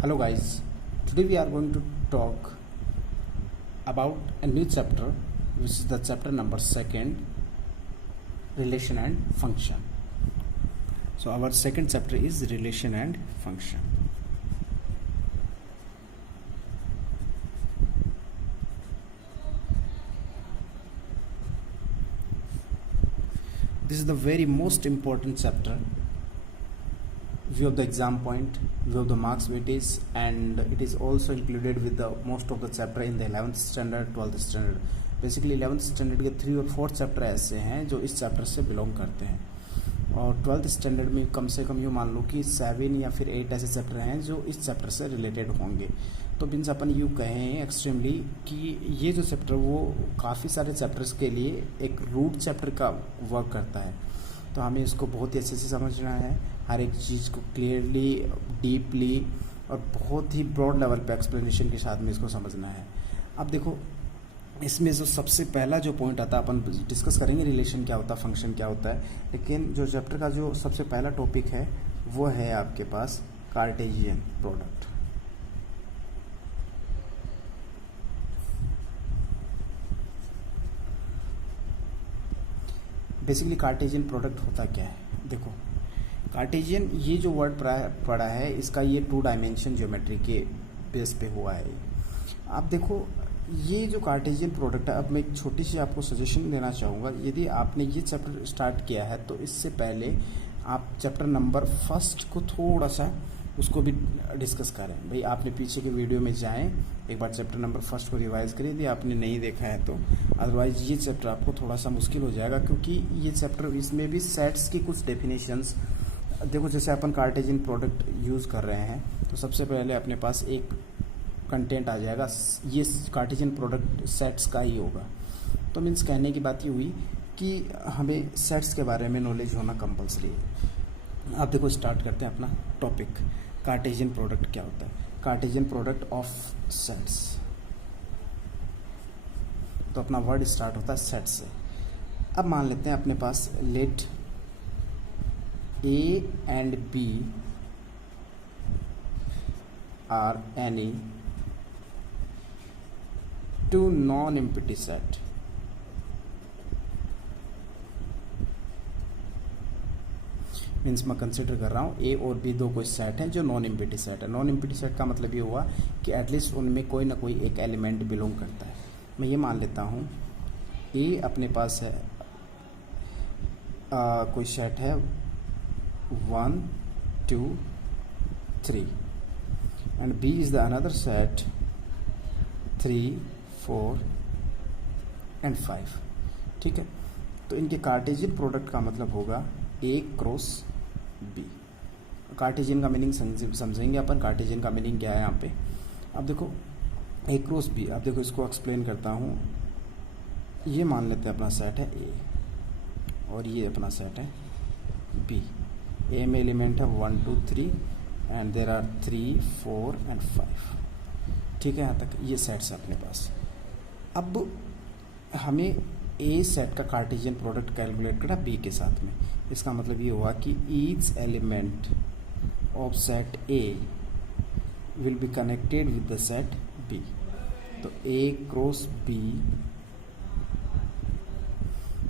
Hello guys, today we are going to talk about a new chapter which is the chapter number 2, relation and function. So our second chapter is relation and function. This is the very most important chapter. View of the exam point, view of the marks weightage, and it is also included with the most of the chapter in the 11th standard 12th standard. Basically 11th standard के 3 और 4 chapter ऐसे हैं जो इस chapter से belong करते हैं, और 12th स्टैंडर्ड में कम से कम यूँ मान लो कि 7 या फिर 8 ऐसे चैप्टर हैं जो इस चैप्टर से रिलेटेड होंगे। तो मीन्स अपन यूँ कहें एक्सट्रीमली कि ये जो चैप्टर वो काफ़ी सारे चैप्टर्स के लिए एक रूट चैप्टर का वर्क करता है। तो हमें इसको बहुत ही अच्छे से समझना है, हर एक चीज़ को क्लियरली, डीपली और बहुत ही ब्रॉड लेवल पे एक्सप्लेनेशन के साथ में इसको समझना है। अब देखो, इसमें जो सबसे पहला जो पॉइंट आता है, अपन डिस्कस करेंगे रिलेशन क्या होता है, फंक्शन क्या होता है, लेकिन जो चैप्टर का जो सबसे पहला टॉपिक है वो है आपके पास Cartesian product. Basically Cartesian product होता क्या है? देखो, कार्टेशियन ये जो वर्ड पढ़ा है इसका ये 2 डायमेंशन ज्योमेट्री के बेस पे हुआ है। आप देखो, ये जो कार्टेशियन प्रोडक्ट है, अब मैं एक छोटी सी आपको सजेशन देना चाहूँगा। यदि आपने ये चैप्टर स्टार्ट किया है तो इससे पहले आप चैप्टर नंबर 1 को थोड़ा सा उसको भी डिस्कस करें। भाई आपने पीछे के वीडियो में जाएं, एक बार चैप्टर नंबर 1 को रिवाइज करिए यदि आपने नहीं देखा है तो। अदरवाइज ये चैप्टर आपको थोड़ा सा मुश्किल हो जाएगा, क्योंकि ये चैप्टर, इसमें भी सेट्स की कुछ डेफिनेशंस। देखो, जैसे अपन कार्टेशियन प्रोडक्ट यूज़ कर रहे हैं तो सबसे पहले अपने पास एक कंटेंट आ जाएगा, ये कार्टेशियन प्रोडक्ट सेट्स का ही होगा। तो मीन्स कहने की बात ये हुई कि हमें सेट्स के बारे में नॉलेज होना कंपलसरी है। अब देखो, स्टार्ट करते हैं अपना टॉपिक। कार्टेशियन प्रोडक्ट क्या होता है? Cartesian product of sets. तो अपना वर्ड स्टार्ट होता है सेट से। अब मान लेते हैं अपने पास let A and B are any two non-empty set means मैं कंसिडर कर रहा हूँ A और B दो कोई सेट हैं जो नॉन एम्प्टी सेट है। नॉन एम्प्टी सेट का मतलब ये हुआ कि एटलीस्ट उनमें कोई ना कोई एक एलिमेंट बिलोंग करता है। मैं ये मान लेता हूँ A अपने पास है कोई सेट है 1 2 3 and B is the another set 3 4 and 5। ठीक है, तो इनके कार्टेशियन प्रोडक्ट का मतलब होगा A क्रॉस B। कार्टेशियन का मीनिंग समझेंगे अपन। कार्टेशियन का मीनिंग क्या है यहाँ पे? अब देखो, A क्रॉस B। अब देखो, इसको एक्सप्लेन करता हूँ। ये मान लेते हैं अपना सेट है A और ये अपना सेट है B। A में एलिमेंट है 1 2 3 एंड देयर आर 3 4 एंड 5। ठीक है, यहाँ तक ये सेट्स है अपने पास। अब हमें A सेट का कार्टेशियन प्रोडक्ट कैलकुलेट करना B के साथ में। इसका मतलब ये हुआ कि each element of set A will be connected with the set B। तो A क्रॉस B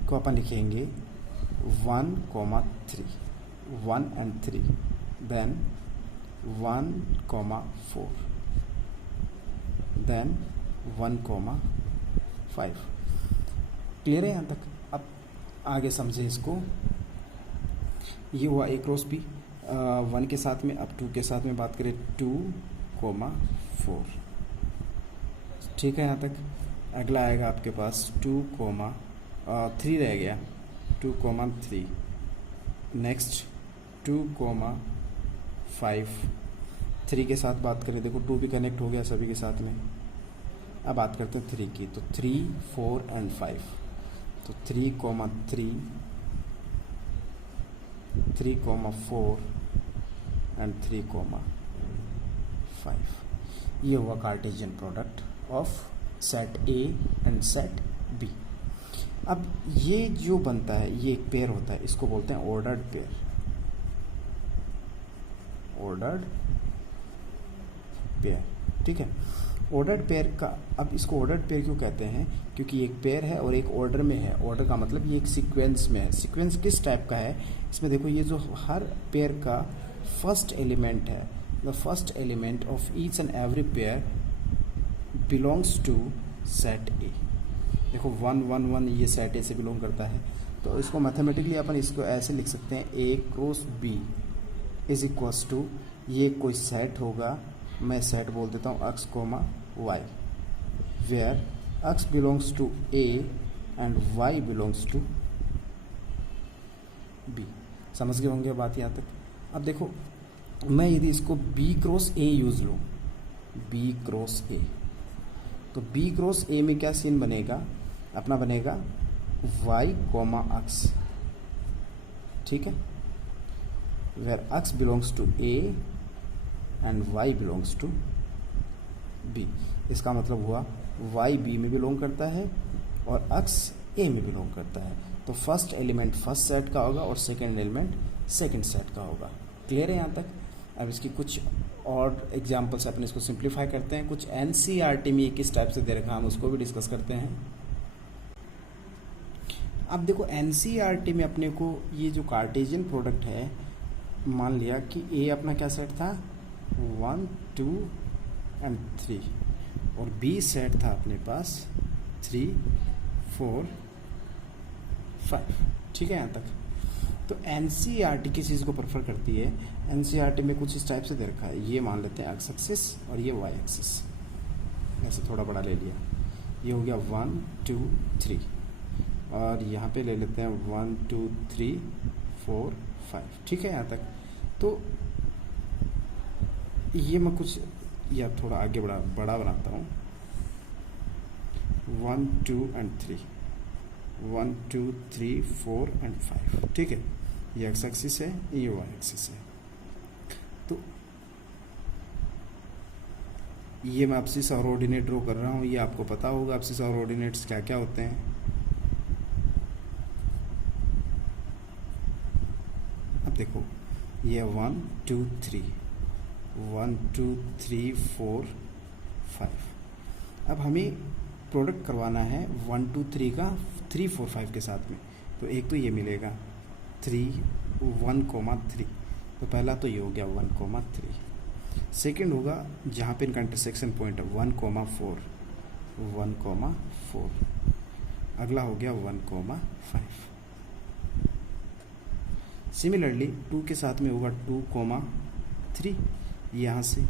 को अपन लिखेंगे 1 3 1 and 3, then 1 4, then 1 5। क्लियर है यहाँ तक? अब आगे समझे इसको। ये हुआ A क्रॉस B 1 के साथ में। अब 2 के साथ में बात करें 2 4। ठीक है, यहाँ तक। अगला आएगा आपके पास 2 3 रह गया, 2 3। नेक्स्ट 2 5। 3 के साथ बात करें, देखो 2 भी कनेक्ट हो गया सभी के साथ में। अब बात करते हैं 3 की, तो 3 4 एंड 5। तो 3 3 3 4 एंड 3 5। ये हुआ Cartesian product of set A and set B। अब ये जो बनता है ये एक पेयर होता है, इसको बोलते हैं ऑर्डर्ड पेयर। ऑर्डर्ड पेयर, ठीक है। ऑर्डर्ड पेयर का, अब इसको ऑर्डर्ड पेयर क्यों कहते हैं, क्योंकि एक पेयर है और एक ऑर्डर में है। ऑर्डर का मतलब ये एक सीक्वेंस में है। सीक्वेंस किस टाइप का है, इसमें देखो ये जो हर पेयर का फर्स्ट एलिमेंट है, the first element of each and every pair belongs to set A. देखो 1 1 1 ये सेट ए से बिलोंग करता है, तो इसको मैथमेटिकली अपन इसको ऐसे लिख सकते हैं, A cross B is equals to, ये कोई सेट होगा, मैं सेट बोल देता हूँ x, y, where x belongs to a and y belongs to b। समझ गए होंगे बात यहाँ तक। अब देखो मैं यदि इसको b क्रॉस a यूज लूँ, b क्रॉस a, तो b क्रॉस a में क्या सीन बनेगा, अपना बनेगा y, x, ठीक है, where x belongs to a and y belongs to b। इसका मतलब हुआ y b में बिलोंग करता है और x a में बिलोंग करता है। तो फर्स्ट एलिमेंट फर्स्ट सेट का होगा और सेकंड एलिमेंट सेकंड सेट का होगा। क्लियर है यहाँ तक। अब इसकी कुछ और एग्जांपल्स अपने इसको सिंप्लीफाई करते हैं। कुछ एनसीईआरटी में किस टाइप से दे रखा है हम उसको भी डिस्कस करते हैं। अब देखो एनसीईआरटी में अपने को ये जो कार्टेशियन प्रोडक्ट है, मान लिया कि ए अपना क्या सेट था 1 2 एंड 3 और बी सेट था अपने पास 3 4 5, ठीक है यहाँ तक। तो एनसीईआरटी किस चीज़ को प्रेफर करती है, एनसीईआरटी में कुछ इस टाइप से दे रखा है, ये मान लेते हैं एक्स एक्सिस और ये वाई एक्सिस, ऐसे थोड़ा बड़ा ले लिया, ये हो गया 1 2 3 और यहाँ पे ले लेते हैं 1 2 3 4 5, ठीक है यहाँ तक। तो ये मैं कुछ या थोड़ा आगे बड़ा बनाता हूँ, 1 2 एंड 3, 1 2 3 4 एंड 5, ठीक है। ये एक्स एक्सिस है, ये वाई एक्सिस है। तो ये मैं एब्सिस और ऑर्डिनेट ड्रॉ कर रहा हूँ, ये आपको पता होगा एब्सिस और ऑर्डिनेट्स क्या क्या होते हैं। अब देखो ये 1 2 3 1 2 3 4 5। अब हमें प्रोडक्ट करवाना है 1 2 3 का 3 4 5 के साथ में, तो एक तो ये मिलेगा 3 1 3, तो पहला तो ये हो गया 1 3। सेकेंड होगा जहाँ पे इनका इंटरसेक्शन पॉइंट है 1 4 1 4, अगला हो गया 1 5। सिमिलरली 2 के साथ में होगा 2 3 यहाँ से,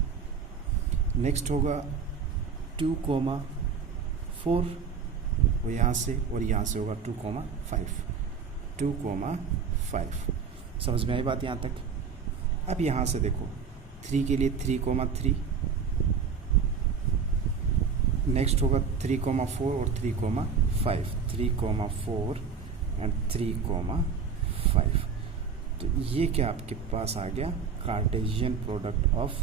नेक्स्ट होगा 2 4 वो यहाँ से, और यहाँ से होगा 2 5। समझ में आई बात यहाँ तक। अब यहाँ से देखो 3 के लिए 3 3, नेक्स्ट होगा 3 4 और 3 5, 3 4 एंड 3 5। तो ये क्या आपके पास आ गया, Cartesian product of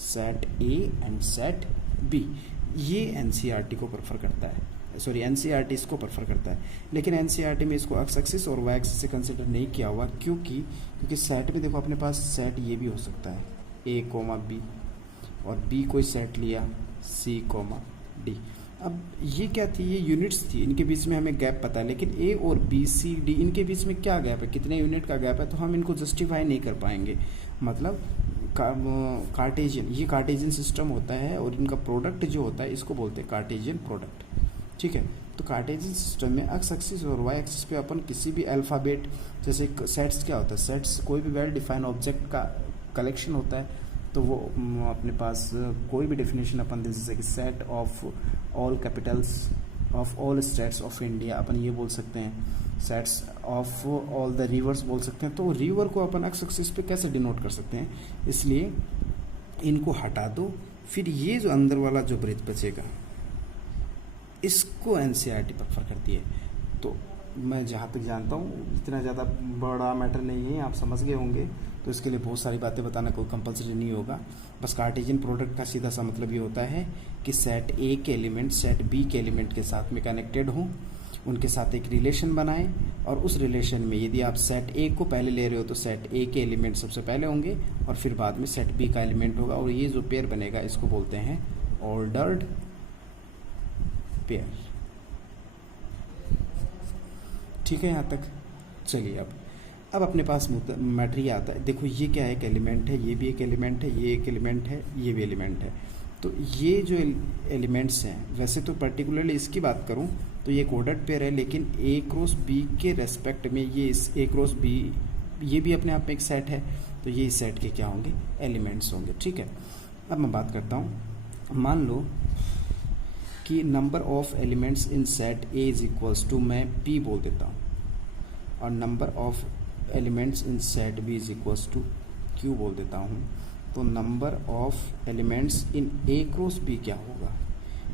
set A and set B. ये एनसीईआरटी को प्रेफर करता है, सॉरी एनसीईआरटी इसको प्रेफर करता है, लेकिन एनसीईआरटी में इसको एक्स एक्सिस और वाई एक्सिस से कंसिडर नहीं किया हुआ। क्योंकि सेट में देखो अपने पास सेट ये भी हो सकता है ए बी, और बी कोई सेट लिया सी डी। अब ये क्या थी, ये यूनिट्स थी, इनके बीच में हमें गैप पता है, लेकिन ए और बी सी डी इनके बीच में क्या गैप है, कितने यूनिट का गैप है, तो हम इनको जस्टिफाई नहीं कर पाएंगे। मतलब कार्टेशियन, ये कार्टेशियन सिस्टम होता है और इनका प्रोडक्ट जो होता है इसको बोलते हैं कार्टेशियन प्रोडक्ट, ठीक है। तो कार्टेशियन सिस्टम में एक्स एक्सिस और वाई एक्सिस पे अपन किसी भी अल्फ़ाबेट, जैसे सेट्स क्या होता है, सेट्स कोई भी वेल डिफाइंड ऑब्जेक्ट का कलेक्शन होता है, तो वो अपने पास कोई भी डेफिनेशन अपन दे, जैसे कि set of all capitals of all states of India, अपन ये बोल सकते हैं। Sets of all the rivers बोल सकते हैं। तो रिवर को अपन एक्स एक्सिस पे कैसे डिनोट कर सकते हैं, इसलिए इनको हटा दो, फिर ये जो अंदर वाला जो ब्रिज बचेगा इसको एनसीईआरटी प्रेफर करती है। तो मैं जहाँ तक जानता हूँ इतना ज़्यादा बड़ा मैटर नहीं है, आप समझ गए होंगे। तो इसके लिए बहुत सारी बातें बताना कोई कंपलसरी नहीं होगा। बस कार्टेशियन प्रोडक्ट का सीधा सा मतलब ये होता है कि सेट ए के एलिमेंट सेट बी के एलिमेंट के साथ में कनेक्टेड हों, उनके साथ एक रिलेशन बनाएं और उस रिलेशन में यदि आप सेट ए को पहले ले रहे हो तो सेट ए के एलिमेंट सबसे पहले होंगे और फिर बाद में सेट बी का एलिमेंट होगा, और ये जो पेयर बनेगा इसको बोलते हैं ऑर्डर्ड पेयर। ठीक है यहाँ तक? चलिए अब अपने पास मैटर आता है। देखो ये क्या है, एक एलिमेंट है, ये भी एक एलिमेंट है, ये एक एलिमेंट है, ये भी एलिमेंट है। तो ये जो एलिमेंट्स हैं, वैसे तो पर्टिकुलरली इसकी बात करूं तो ये एक ऑर्डर्ड पेयर है, लेकिन ए क्रॉस बी के रेस्पेक्ट में ये इस ए क्रॉस बी ये भी अपने आप में एक सेट है, तो ये इस सेट के क्या होंगे, एलिमेंट्स होंगे। ठीक है, अब मैं बात करता हूँ। मान लो कि number of elements in set A is equals to, मैं पी बोल देता हूँ, और number of elements in set B is equals to Q बोल देता हूँ। तो number of elements in A cross B क्या होगा,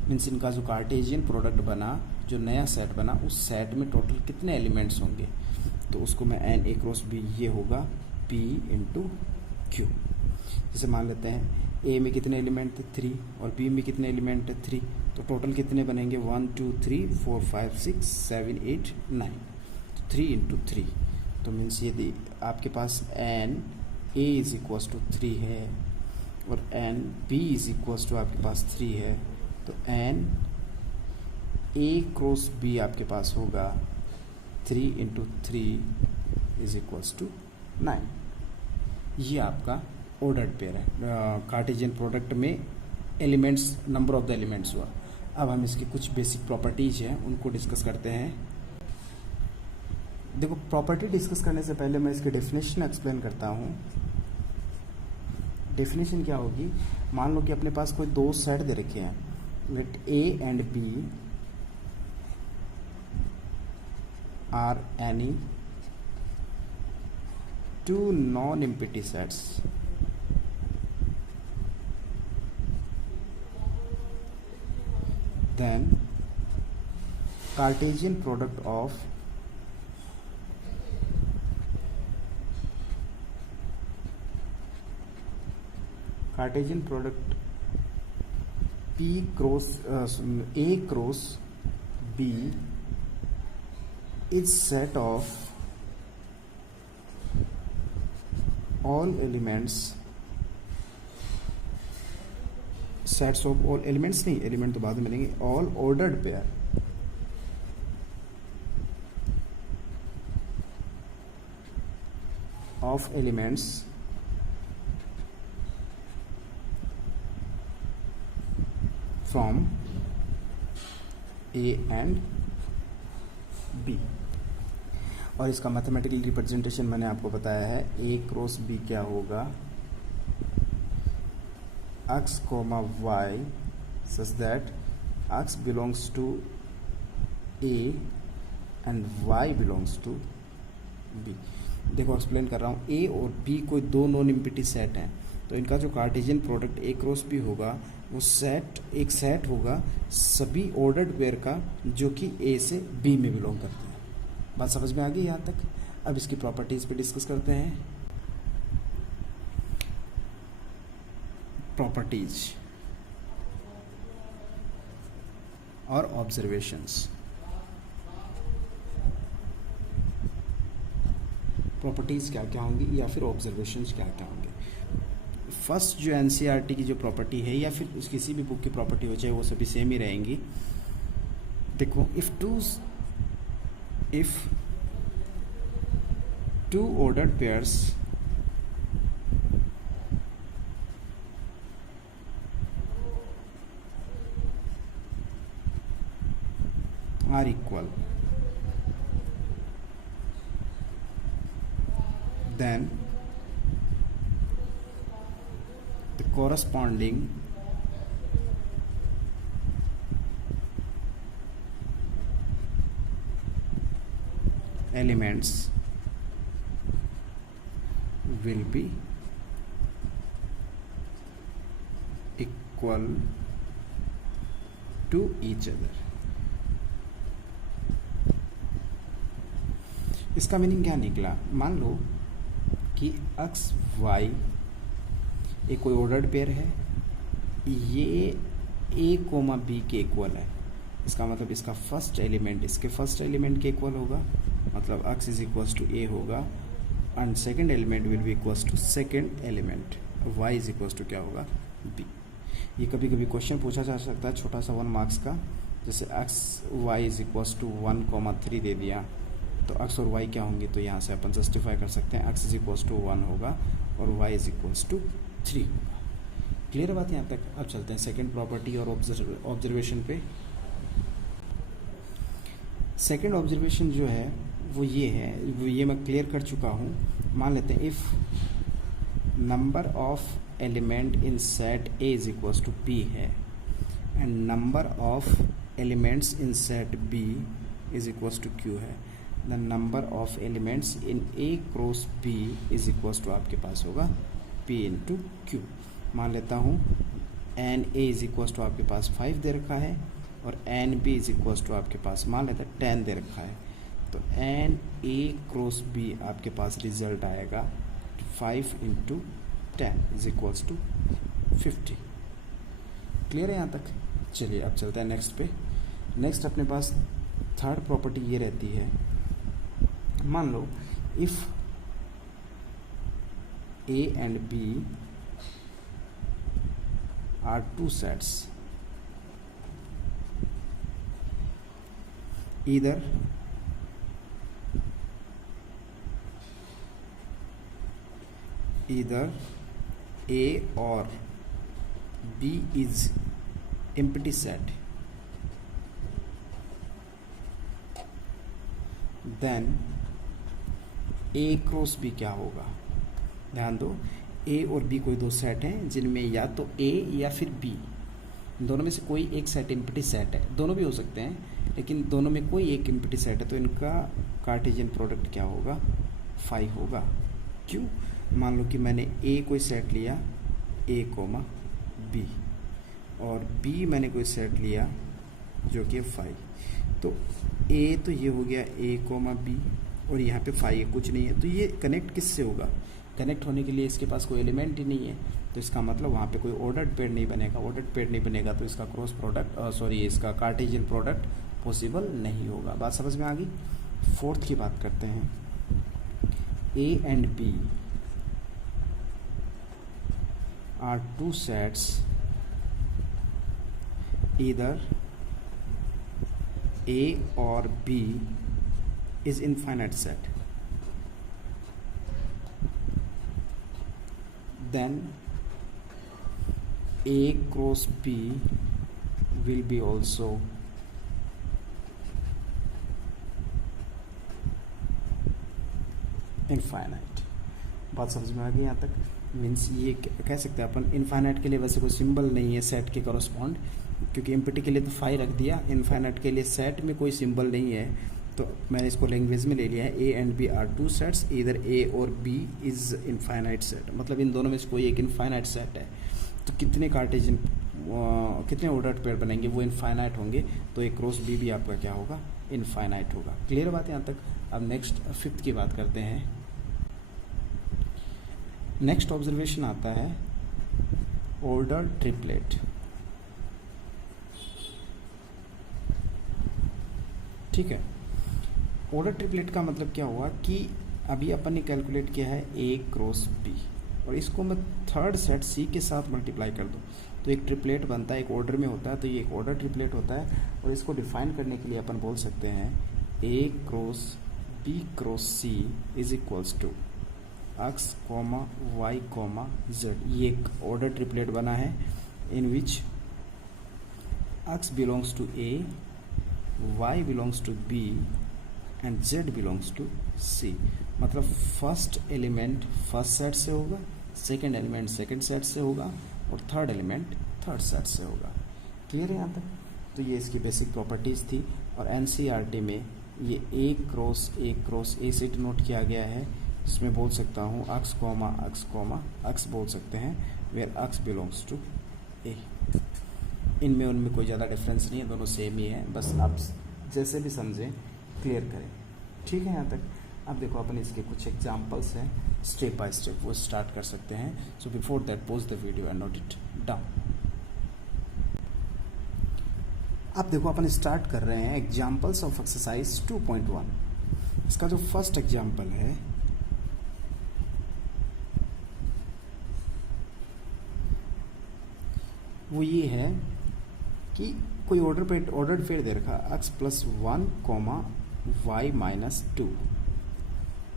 मीन्स इनका जो कार्टेशियन प्रोडक्ट बना, जो नया सेट बना, उस सेट में टोटल कितने एलिमेंट्स होंगे, तो उसको मैं एन ए क्रॉस बी, ये होगा पी इंटू क्यू। जैसे मान लेते हैं ए में कितने एलिमेंट थे 3 और बी में कितने एलिमेंट थे 3, तो टोटल कितने बनेंगे 1 2 3 4 5 6 7 8 9, 3 इंटू 3। तो मीन्स यदि आपके पास n A is equals to 3 है और N B is equals to आपके पास 3 है, तो एन ए क्रॉस बी आपके पास होगा 3 इंटू 3 इज इक्वल्स टू 9। ये आपका ऑर्डर्ड पेयर है, कार्टेशियन प्रोडक्ट में elements, number of the elements हुआ। अब हम इसकी कुछ बेसिक प्रॉपर्टीज हैं उनको डिस्कस करते हैं। देखो, प्रॉपर्टी डिस्कस करने से पहले मैं इसकी डेफिनेशन एक्सप्लेन करता हूँ। डेफिनेशन क्या होगी, मान लो कि अपने पास कोई दो सेट दे रखे हैं, let A and B are any two non empty sets, then Cartesian product of P cross A cross B is set of all elements, sets of all elements नहीं, एलिमेंट तो बाद में मिलेंगे, all ordered pair of elements from A and B. और इसका mathematical representation मैंने आपको बताया है, ए क्रॉस बी क्या होगा, x, y such that x belongs to A and y belongs to B। देखो एक्सप्लेन कर रहा हूँ, A और B कोई दो नॉन एम्प्टी सेट हैं, तो इनका जो Cartesian product A cross B होगा, वो सेट एक सेट होगा सभी ऑर्डर्ड पेयर का जो कि A से B में बिलोंग करते हैं। बात समझ में आ गई यहाँ तक? अब इसकी प्रॉपर्टीज पे डिस्कस करते हैं। प्रॉपर्टीज और ऑब्जर्वेशंस। प्रॉपर्टीज क्या क्या होंगी या फिर ऑब्जर्वेशंस क्या क्या होंगे। फर्स्ट जो एनसीईआरटी की जो प्रॉपर्टी है या फिर किसी भी बुक की प्रॉपर्टी हो, चाहे वो सभी सेम ही रहेंगी। देखो, if two ordered pairs are equal, then the corresponding elements will be equal to each other। इसका मीनिंग क्या निकला, मान लो कि एक्स वाई एक कोई ऑर्डर्ड पेयर है, ये ए कोमा बी के इक्वल है, इसका मतलब इसका फर्स्ट एलिमेंट इसके फर्स्ट एलिमेंट के इक्वल होगा, मतलब x is equals to a होगा, and second element will be equals to second element, y is equals to क्या होगा, b। ये कभी कभी क्वेश्चन पूछा जा सकता है छोटा सा 1 मार्क्स का, जैसे y इज इक्वल्स टू 1,3 दे दिया तो x और y क्या होंगे, तो यहाँ से अपन जस्टिफाई कर सकते हैं x इज इक्वल्स टू 1 होगा और y इज इक्वल्स टू 3 होगा। क्लियर बात यहाँ तक। अब चलते हैं सेकेंड प्रॉपर्टी और ऑब्जर्वेशन पे। सेकेंड ऑब्जर्वेशन जो है वो ये है, वो ये मैं क्लियर कर चुका हूँ। मान लेते हैं if number of element in set A is equals to p है and number of elements in set b is equals to q है, the number of elements in a cross b is equals to आपके पास होगा p into q। मान लेता हूँ N A is equals to आपके पास 5 दे रखा है और N B is equals to आपके पास मान लेते हैं 10 दे रखा है, तो एन ए क्रॉस बी आपके पास रिजल्ट आएगा 5 into 10 is equals to 50। Clear है यहाँ तक। चलिए अब चलते हैं नेक्स्ट पे। नेक्स्ट अपने पास थर्ड प्रॉपर्टी ये रहती है, मान लो if A and B are two sets, either A or B is empty set, then A cross B क्या होगा। ध्यान दो, ए और बी कोई दो सेट हैं जिनमें या तो ए या फिर बी, दोनों में से कोई एक सेट एम्प्टी सेट है, दोनों भी हो सकते हैं लेकिन दोनों में कोई एक एम्प्टी सेट है, तो इनका कार्टेशियन प्रोडक्ट क्या होगा, 5 होगा। क्यों, मान लो कि मैंने ए कोई सेट लिया ए कोमा बी और बी मैंने कोई सेट लिया जो कि 5, तो ए तो ये हो गया ए कोमा बी और यहाँ पे 5 कुछ नहीं है, तो ये कनेक्ट किससे होगा, कनेक्ट होने के लिए इसके पास कोई एलिमेंट ही नहीं है, तो इसका मतलब वहाँ पे कोई ऑर्डर्ड पेयर नहीं बनेगा। ऑर्डर्ड पेयर नहीं बनेगा तो इसका क्रॉस प्रोडक्ट इसका कार्टेशियन प्रोडक्ट पॉसिबल नहीं होगा। बात समझ में आ गई। फोर्थ की बात करते हैं, A and B are two sets, either A और B is infinite set, then A cross B will be also infinite. बात समझ में आ गई यहाँ तक। मीन्स ये कह सकते हैं अपन, इनफाइनाइट के लिए वैसे कोई सिंबल नहीं है सेट के करस्पॉन्ड, क्योंकि एम्प्टी के लिए तो 5 रख दिया, इनफाइनाइट के लिए सेट में कोई सिंबल नहीं है, तो मैंने इसको लैंग्वेज में ले लिया है। A and B are two sets, इधर ए और बी इज इनफाइनाइट सेट, मतलब इन दोनों में से कोई एक इनफाइनाइट सेट है, तो कितने कार्टेशियन कितने ऑर्डर्ड पेयर बनेंगे, वो इनफाइनाइट होंगे, तो एक क्रॉस बी भी आपका क्या होगा, इनफाइनाइट होगा। क्लियर बात है यहाँ तक। अब नेक्स्ट फिफ्थ की बात करते हैं। नेक्स्ट ऑब्जर्वेशन आता है ऑर्डर ट्रिपलेट। ठीक है, ऑर्डर ट्रिपलेट का मतलब क्या हुआ कि अभी अपन ने कैलकुलेट किया है ए क्रॉस बी और इसको मैं थर्ड सेट सी के साथ मल्टीप्लाई कर दूं तो एक ट्रिपलेट बनता है, एक ऑर्डर में होता है, तो ये एक ऑर्डर ट्रिपलेट होता है। और इसको डिफाइन करने के लिए अपन बोल सकते हैं A cross B cross C is equals to x comma y comma z. ये एक ऑर्डर ट्रिपलेट बना है in which x belongs to A, y belongs to B and z belongs to c। मतलब फर्स्ट एलिमेंट फर्स्ट सेट से होगा, second element second set से होगा और थर्ड एलिमेंट थर्ड सेट से होगा। क्लियर है यहाँ तक। तो ये इसकी बेसिक प्रॉपर्टीज़ थी और एनसीईआरटी में ये ए क्रॉस ए से डिनोट किया गया है, जिसमें बोल सकता हूँ एक्स कॉमा एक्स बोल सकते हैं, वेयर एक्स बिलोंग्स टू ए। इनमें उनमें कोई ज़्यादा डिफरेंस नहीं है, दोनों सेम ही है, बस आप जैसे भी समझें क्लियर करें। ठीक है यहाँ तक। अब देखो अपन इसके कुछ एग्जांपल्स हैं, स्टेप बाय स्टेप वो स्टार्ट कर सकते हैं। So before that pause the video and note it down. अब देखो अपन स्टार्ट कर रहे हैं एग्जाम्पल्स ऑफ एक्सरसाइज 2.1। इसका जो फर्स्ट एग्जाम्पल है वो ये है कि कोई ऑर्डर्ड पेयर दे रखा x plus 1 comma y minus 2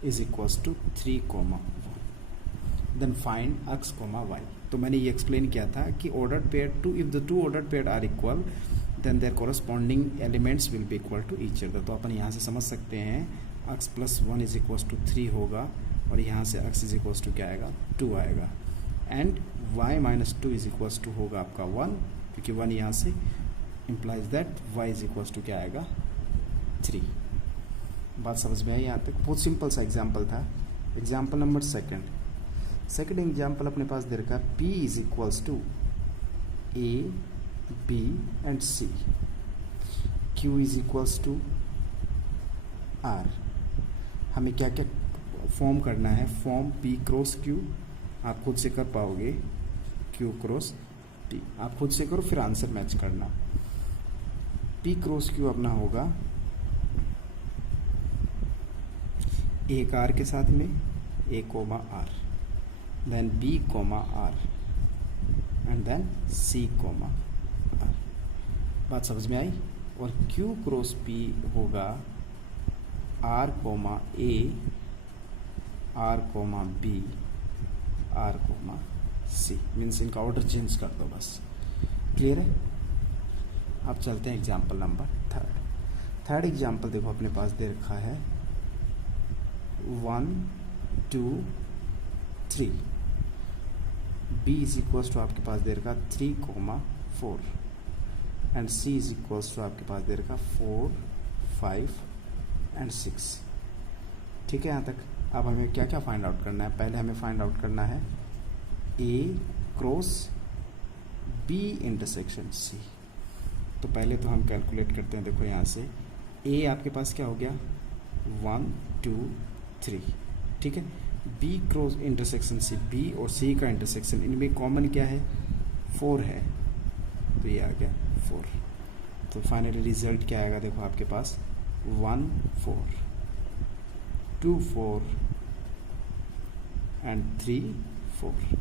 is equals to 3 comma 1, then find x comma y। तो मैंने ये एक्सप्लेन किया था कि ordered pair two, if the two ordered pair are equal then their corresponding elements will be equal to each other. तो अपन यहाँ से समझ सकते हैं x plus 1 is equals to 3 होगा और यहाँ से x इज इक्वल्स टू क्या आएगा 2 आएगा, and y minus 2 is equals to होगा आपका 1, क्योंकि 1 यहाँ से implies that y is equals to क्या आएगा 3। बात समझ में आई यहाँ तक? बहुत सिंपल सा एग्जाम्पल था। एग्जाम्पल नंबर सेकंड एग्जाम्पल अपने पास दे रखा है p is equals to a b and c, q is equals to r। हमें क्या क्या फॉर्म करना है? फॉर्म p क्रॉस q आप खुद से कर पाओगे, q क्रॉस p आप खुद से करो, फिर आंसर मैच करना। p क्रॉस q अपना होगा एक r के साथ में a comma r, then b comma r and then c comma r। बात समझ में आई? और q क्रॉस p होगा r comma a, r comma b, r comma c। Means इनका ऑर्डर चेंज कर दो बस। क्लियर है? अब चलते हैं एग्जाम्पल नंबर थर्ड एग्जाम्पल देखो अपने पास दे रखा है 1 2 3, b इज इक्वल्स टू आपके पास दे रखा 3 comma 4 and c is equals to आपके पास दे रखा 4 5 एंड 6। ठीक है यहाँ तक? अब हमें क्या क्या फाइंड आउट करना है? पहले हमें फाइंड आउट करना है a cross b intersection c। तो पहले तो हम कैलकुलेट करते हैं। देखो यहाँ से a आपके पास क्या हो गया 1 2 3, ठीक है। b cross intersection c, b और c का इंटरसेक्शन, इनमें कॉमन क्या है 4 है, तो ये आ गया 4। तो फाइनली रिजल्ट क्या आएगा? देखो आपके पास 1 4 2 4 एंड 3 4।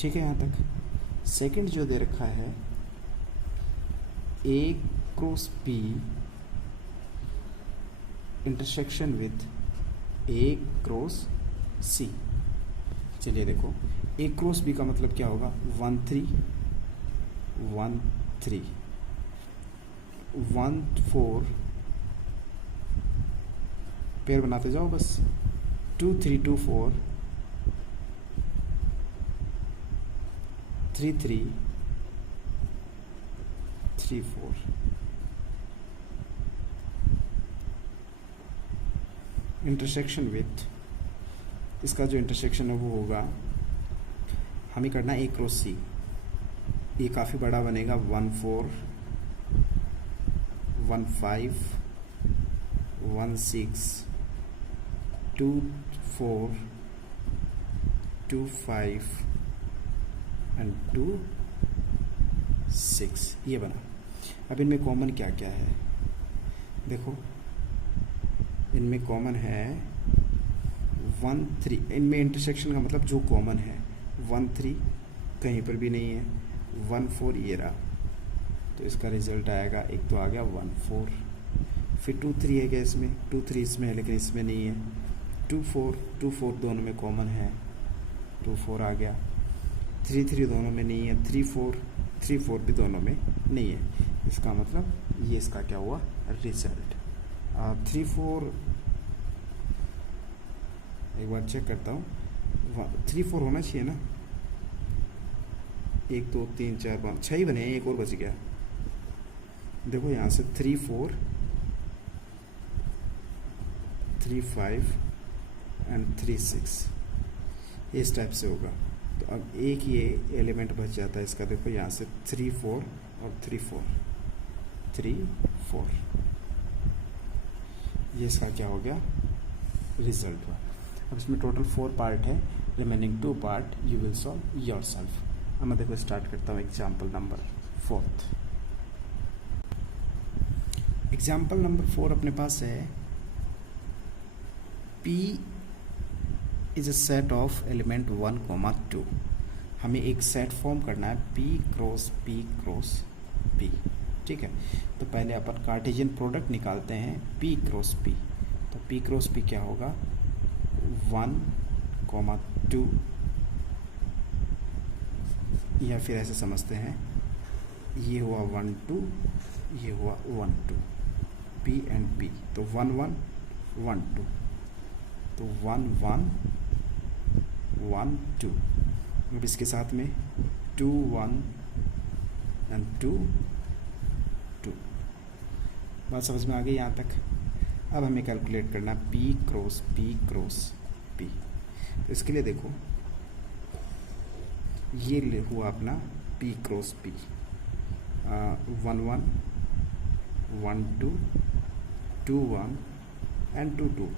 ठीक है यहाँ तक? सेकंड जो दे रखा है a cross b intersection with a cross c। चलिए देखो a क्रॉस b का मतलब क्या होगा 1 3 1 3 1 4, पेयर बनाते जाओ बस, 2 3 2 4 3 3 3 4। इंटरसेक्शन विथ, इसका जो इंटरसेक्शन है वो होगा, हमें करना है a क्रॉस c। ये काफ़ी बड़ा बनेगा 1 4 1 5 1 6 2 4 2 5 एंड 2 6, ये बना। अब इनमें कॉमन क्या क्या है? देखो इनमें कॉमन है 1 3, इनमें इंटरसेक्शन का मतलब जो कॉमन है 1 3 कहीं पर भी नहीं है, 1 4 ये रहा, तो इसका रिजल्ट आएगा, एक तो आ गया 1 4, फिर 2 3 है क्या इसमें, 2 3 इसमें है लेकिन इसमें नहीं है, 2 4 दोनों में कॉमन है, 2 4 आ गया, 3 3 दोनों में नहीं है, 3 4 भी दोनों में नहीं है। इसका मतलब ये इसका क्या हुआ रिजल्ट। 3 4 एक बार चेक करता हूँ, 3 4 होना चाहिए ना, 1 2 3 4 5 6 ही बने, एक और बच गया। देखो यहाँ से 3 4 3 5 एंड 3 6, इस टाइप से होगा। तो अब एक ये एलिमेंट बच जाता है इसका। देखो यहाँ से 3 4 और 3 4 3 4, ये इसका क्या हो गया रिजल्ट हुआ। अब इसमें टोटल 4 पार्ट है, remaining 2 part you will solve your self. अब मैं देखो स्टार्ट करता हूँ एग्जाम्पल नंबर 4। एग्जाम्पल नंबर 4 अपने पास है P is a set of element 1, 2। हमें एक सेट फॉर्म करना है P cross P cross P, ठीक है। तो पहले अपन कार्टेशियन प्रोडक्ट निकालते हैं P क्रॉस P। तो P क्रॉस P क्या होगा 1, 2, या फिर ऐसे समझते हैं ये हुआ 1, 2, ये हुआ 1, 2, P एंड P। तो 1, 1, 1, 2, तो 1, 1, 1, 2। अब इसके साथ में 2, 1 एंड 2, 2। बात समझ में आ गई यहाँ तक। अब हमें कैलकुलेट करना P cross P cross P। तो इसके लिए देखो ये हुआ अपना P cross P, 1, 1, 1, 2, 2, 1 and 2, 2।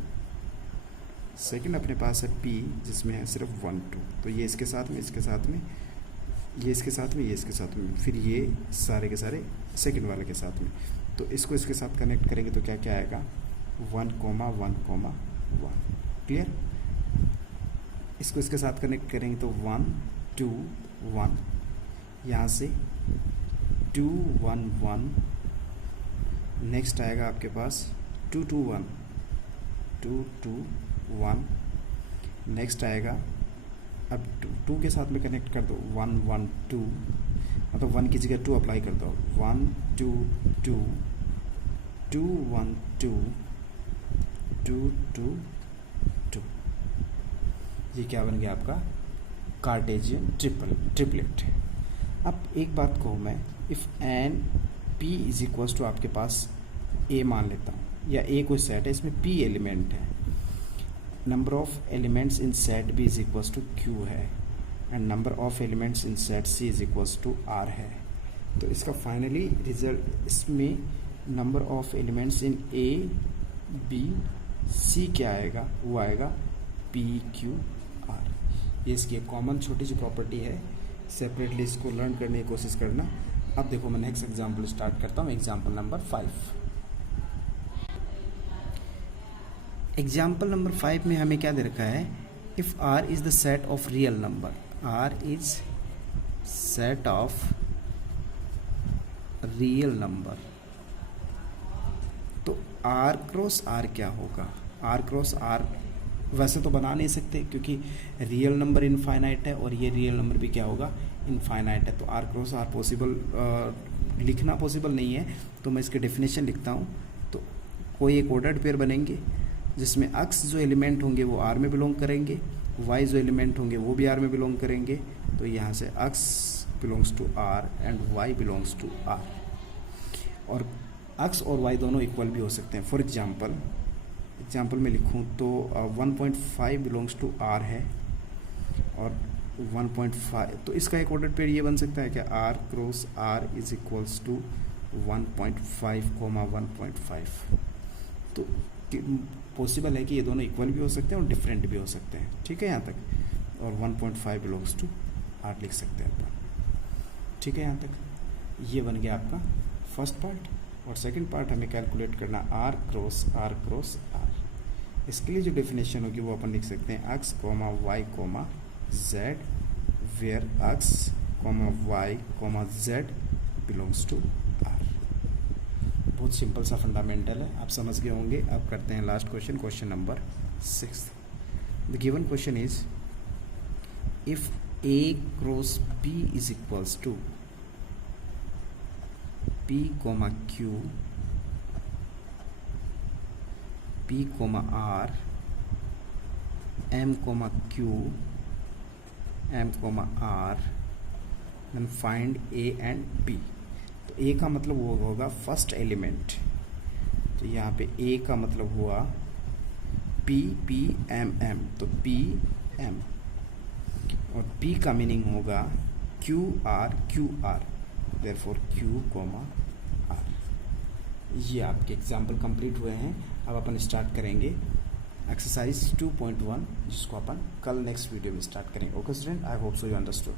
Second अपने पास है P जिसमें है सिर्फ 1, 2। तो ये इसके साथ में, इसके साथ में, ये इसके साथ में, ये इसके साथ में, फिर ये सारे के सारे सेकंड वाले के साथ में। तो इसको इसके साथ कनेक्ट करेंगे तो क्या क्या आएगा 1, 1, 1। क्लियर। इसको इसके साथ कनेक्ट करेंगे तो 1, 2, 1, यहाँ से 2, 1, 1। नेक्स्ट आएगा आपके पास 2, 2, 1, 2, 2, 1। नेक्स्ट आएगा अब 2 के साथ में कनेक्ट कर दो 1, 1, 2, मतलब 1 की जगह 2 अप्लाई कर दो 1, 2, 2, 2, 1, 2, 2, 2, 2। ये क्या बन गया आपका कार्टेशियन ट्रिपलेट। अब एक बात कहूँ मैं, if N P is equals to आपके पास A मान लेता हूँ, या A कोई सेट है, इसमें P एलिमेंट है, number of elements in set B is equals to Q है, and number of elements in set C is equals to R है। तो इसका फाइनली रिजल्ट, इसमें number of elements in A, B, C क्या आएगा, वो आएगा P, Q, R। ये इसकी एक कॉमन छोटी सी प्रॉपर्टी है, सेपरेटली इसको लर्न करने की कोशिश करना। अब देखो मैं नेक्स्ट एग्जाम्पल स्टार्ट करता हूँ, एग्जाम्पल नंबर 5। एग्जाम्पल नंबर 5 में हमें क्या दे रखा है, if R is the set of real number, R is set of real number, तो R क्रॉस R क्या होगा, R क्रॉस R वैसे तो बना नहीं सकते क्योंकि रियल नंबर इनफाइनाइट है और ये रियल नंबर भी क्या होगा इनफाइनाइट है। तो R क्रॉस R पॉसिबल लिखना पॉसिबल नहीं है, तो मैं इसके डेफिनेशन लिखता हूँ। तो कोई एक ऑर्डर्ड पेयर बनेंगे जिसमें x जो एलिमेंट होंगे वो R में बिलोंग करेंगे, y जो एलिमेंट होंगे वो भी R में बिलोंग करेंगे। तो यहाँ से x belongs to R and y belongs to R, और x और y दोनों इक्वल भी हो सकते हैं। फॉर एग्जाम्पल में लिखूँ तो 1.5 बिलोंग्स टू R है और 1.5, तो इसका एक ऑर्डर पेयर ये बन सकता है क्या, R cross R is equals to 1.5, 1.5। तो पॉसिबल है कि ये दोनों इक्वल भी हो सकते हैं और डिफरेंट भी हो सकते हैं, ठीक है यहाँ तक। और 1.5 बिलोंग्स टू R लिख सकते हैं अपन, ठीक है यहाँ तक। ये बन गया आपका फर्स्ट पार्ट। और सेकंड पार्ट हमें कैलकुलेट करना R क्रॉस R। इसके लिए जो डेफिनेशन होगी वो अपन लिख सकते हैं x, y, z, where x, y, z belongs to R। बहुत सिंपल सा फंडामेंटल है, आप समझ गए होंगे। अब करते हैं last question, question number 6। The given question is if A cross B is equals to P, Q, P, R, M, Q, M, R, then find A and B। तो A का मतलब वो होगा फर्स्ट एलिमेंट, तो यहाँ पे A का मतलब हुआ P, M, तो P, M, और B का मीनिंग होगा Q, R, therefore Q, R। ये आपके एग्जाम्पल कंप्लीट हुए हैं। अब अपन स्टार्ट करेंगे एक्सरसाइज 2.1, जिसको अपन कल नेक्स्ट वीडियो में स्टार्ट करेंगे। Okay student, I hope so you understood.